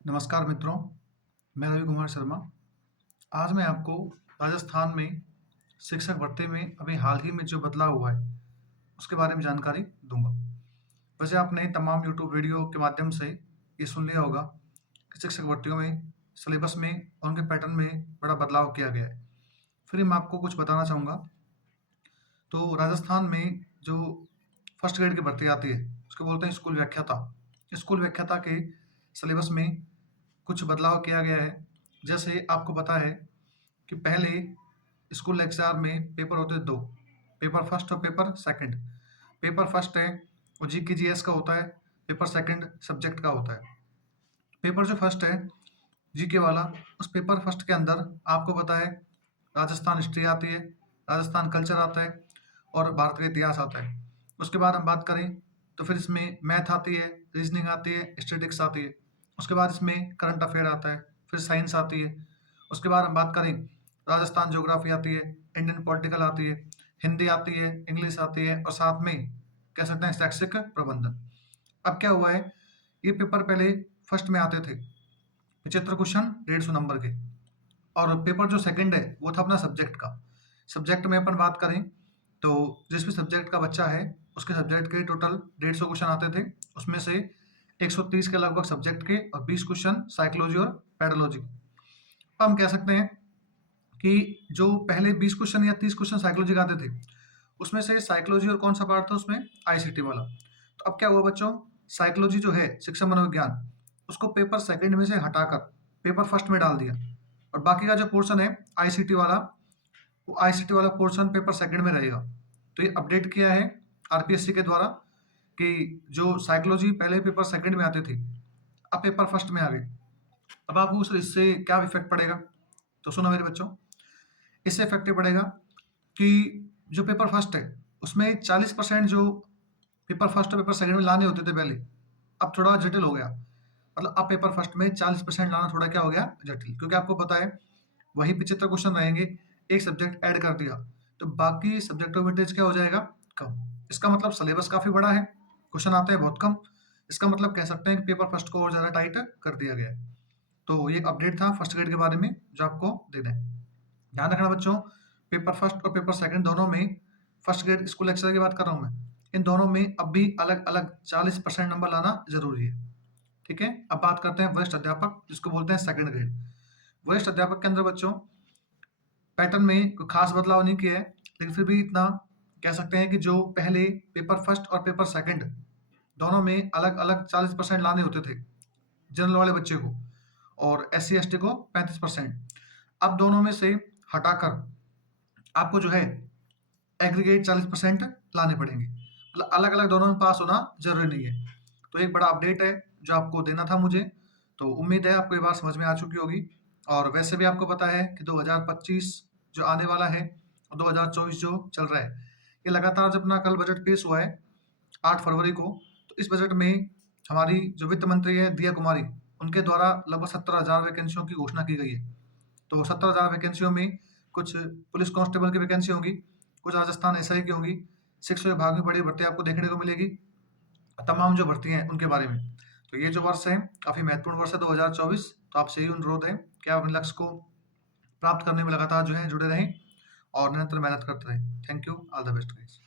नमस्कार मित्रों, मैं रवि कुमार शर्मा। आज मैं आपको राजस्थान में शिक्षक भर्ती में अभी हाल ही में जो बदलाव हुआ है, उसके बारे में जानकारी दूँगा। वैसे आपने तमाम यूट्यूब वीडियो के माध्यम से ये सुन लिया होगा कि शिक्षक भर्तियों में सिलेबस में और उनके पैटर्न में बड़ा बदलाव किया गया है। फिर मैं आपको कुछ बताना चाहूँगा। तो राजस्थान में जो फर्स्ट ग्रेड की भर्ती आती है, उसको बोलते हैं स्कूल व्याख्याता। स्कूल व्याख्याता के सिलेबस में कुछ बदलाव किया गया है। जैसे आपको पता है कि पहले स्कूल एग्ज़ाम में पेपर होते हैं 2, पेपर फर्स्ट और पेपर सेकंड। पेपर फर्स्ट है वो जीके जीएस का होता है, पेपर सेकंड सब्जेक्ट का होता है। पेपर जो फर्स्ट है जीके वाला, उस पेपर फर्स्ट के अंदर आपको पता है राजस्थान हिस्ट्री आती है, राजस्थान कल्चर आता है और भारत का इतिहास आता है। उसके बाद हम बात करें तो फिर इसमें मैथ आती है, रीजनिंग आती है, स्टैटिस्टिक्स आती है। उसके बाद इसमें करंट अफेयर आता है, फिर साइंस आती है। उसके बाद हम बात करें राजस्थान ज्योग्राफी आती है, इंडियन पॉलिटिकल आती है, हिंदी आती है, इंग्लिश आती है और साथ में कह सकते हैं शैक्षिक प्रबंधन। अब क्या हुआ है, ये पेपर पहले फर्स्ट में आते थे 75 क्वेश्चन 150 नंबर के, और पेपर जो सेकंड है वो था अपना सब्जेक्ट का। सब्जेक्ट में अपन बात करें तो जिस भी सब्जेक्ट का बच्चा है उसके सब्जेक्ट के टोटल 150 क्वेश्चन आते थे। उसमें से 130 के लगभग सब्जेक्ट के और 20 क्वेश्चन साइकोलॉजी और पेडोलॉजी। अब हम कह सकते हैं कि जो पहले 20 क्वेश्चन या 30 क्वेश्चन साइकोलॉजी के आते थे, उसमें से साइकोलॉजी और कौन सा पार्ट था उसमें, आईसीटी वाला। तो अब क्या हुआ बच्चों, साइकोलॉजी जो है शिक्षा मनोविज्ञान, उसको पेपर सेकंड में से हटाकर पेपर फर्स्ट में डाल दिया, और बाकी का जो पोर्शन है आईसीटी वाला, वो आईसीटी वाला पोर्शन पेपर सेकंड में रहेगा। तो ये अपडेट किया है आरपीएससी के द्वारा कि जो साइकोलॉजी पहले पेपर सेकंड में आते थे, अब पेपर फर्स्ट में आ गए। अब आपको इससे क्या इफेक्ट पड़ेगा, तो सुनो मेरे बच्चों। इससे इफेक्ट ये पड़ेगा कि जो पेपर फर्स्ट है उसमें 40% जो पेपर फर्स्ट और पेपर सेकंड में लाने होते थे पहले, अब थोड़ा जटिल हो गया। मतलब अब पेपर फर्स्ट में 40% लाना थोड़ा क्या हो गया, जटिल। क्योंकि आपको पता है वही 75 क्वेश्चन रहेंगे, एक सब्जेक्ट ऐड कर दिया तो बाकी सब्जेक्टों में वेटेज क्या हो जाएगा, कम। इसका मतलब सिलेबस काफी बड़ा है, क्वेश्चन आते हैं बहुत कम। इसका मतलब कह सकते हैं कि पेपर फर्स्ट को और ज्यादा टाइट कर दिया गया है। तो ये एक अपडेट था फर्स्ट ग्रेड के बारे में जो आपको देना है। ध्यान रखना बच्चों, पेपर फर्स्ट और पेपर सेकंड दोनों में, फर्स्ट ग्रेड स्कूल लेक्चर की बात कर रहा हूँ मैं, इन दोनों में अब भी अलग अलग 40% नंबर लाना जरूरी है। ठीक है, अब बात करते हैं वरिष्ठ अध्यापक, जिसको बोलते हैं सेकंड ग्रेड। वरिष्ठ अध्यापक के अंदर बच्चों पैटर्न में कोई खास बदलाव नहीं किया है, लेकिन फिर भी इतना कह सकते हैं कि जो पहले पेपर फर्स्ट और पेपर सेकंड दोनों में अलग अलग 40% लाने होते थे जनरल वाले बच्चे को, और एस सी एस टी को 35%, अब दोनों में से हटाकर आपको जो है एग्रीगेट 40% लाने पड़ेंगे। मतलब अलग अलग दोनों में पास होना जरूरी नहीं है। तो एक बड़ा अपडेट है जो आपको देना था मुझे। तो उम्मीद है आपको ये बात समझ में आ चुकी होगी। और वैसे भी आपको पता है कि 2025 जो आने वाला है और 2024 जो चल रहा है, ये लगातार जब अपना कल बजट पेश हुआ है 8 फरवरी को, तो इस बजट में हमारी जो वित्त मंत्री है दिया कुमारी, उनके द्वारा लगभग 17,000 वैकेंसियों की घोषणा की गई है। तो 17,000 वैकेंसियों में कुछ पुलिस कांस्टेबल की वैकेंसी होंगी, कुछ राजस्थान एसआई की होंगी, शिक्षा विभाग में बड़ी भर्ती आपको देखने को मिलेगी, तमाम जो भर्ती हैं उनके बारे में। तो ये जो वर्ष है काफी महत्वपूर्ण वर्ष है 2024। तो आपसे यही अनुरोध है कि आप अपने लक्ष्य को प्राप्त करने में लगातार जो है जुड़े रहें और निरंतर मेहनत करते रहें। Thank you, all the best guys.